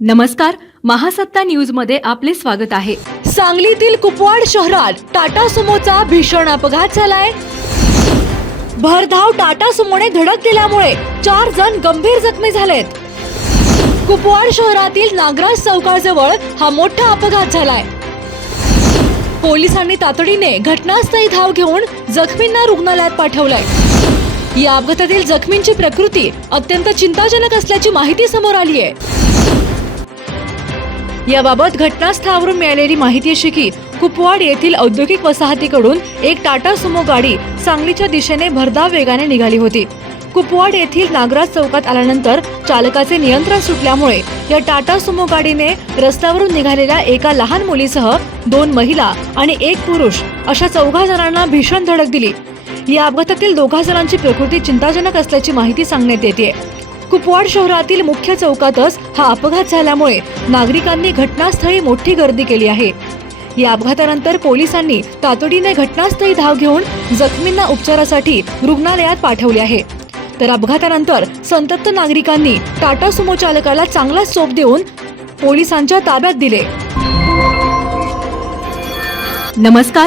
नमस्कार महासत्ता न्यूजमध्ये आपले स्वागत आहे. सांगलीतील कुपवाड शहरात टाटा सुमोचा भीषण अपघात झालाय. भरधाव टाटा सुमोने धडक दिल्यामुळे चार जण गंभीर जखमी झालेत. कुपवाड शहरातील नागराज चौकाजवळ हा मोठा अपघात झालाय. पोलिसांनी तातडीने घटनास्थळी धाव घेऊन जखमींना रुग्णालयात पाठवलंय. या अपघातातील जखमींची प्रकृती अत्यंत चिंताजनक असल्याची माहिती समोर आली आहे याबाबत घटनास्थळावरून मिळालेली माहिती अशी की कुपवाड येथील औद्योगिक वसाहतीकडून एक टाटा सुमो गाडी सांगलीच्या दिशेने भरधाव वेगाने निघाली होती. कुपवाड येथील नागराज चौकात आल्यानंतर चालकाचे नियंत्रण सुटल्यामुळे या टाटा सुमो गाडीने रस्त्यावरून निघालेल्या एका लहान मुलीसह दोन महिला आणि एक पुरुष अशा चौघा जणांना भीषण धडक दिली. या अपघातातील दोघा जणांची प्रकृती चिंताजनक असल्याची माहिती सांगण्यात येते कुपवाड शहरातील मुख्य चौकातच हा अपघात झाल्यामुळे नागरिकांनी घटनास्थळी मोठी गर्दी केली आहे. या अपघातानंतर पोलिसांनी तातडीने घटनास्थळी धाव घेऊन जखमींना उपचारासाठी रुग्णालयात पाठवले आहे. तर अपघातानंतर संतप्त नागरिकांनी टाटा सुमो चालकाला चांगला चोप देऊन पोलिसांच्या ताब्यात दिले. नमस्कार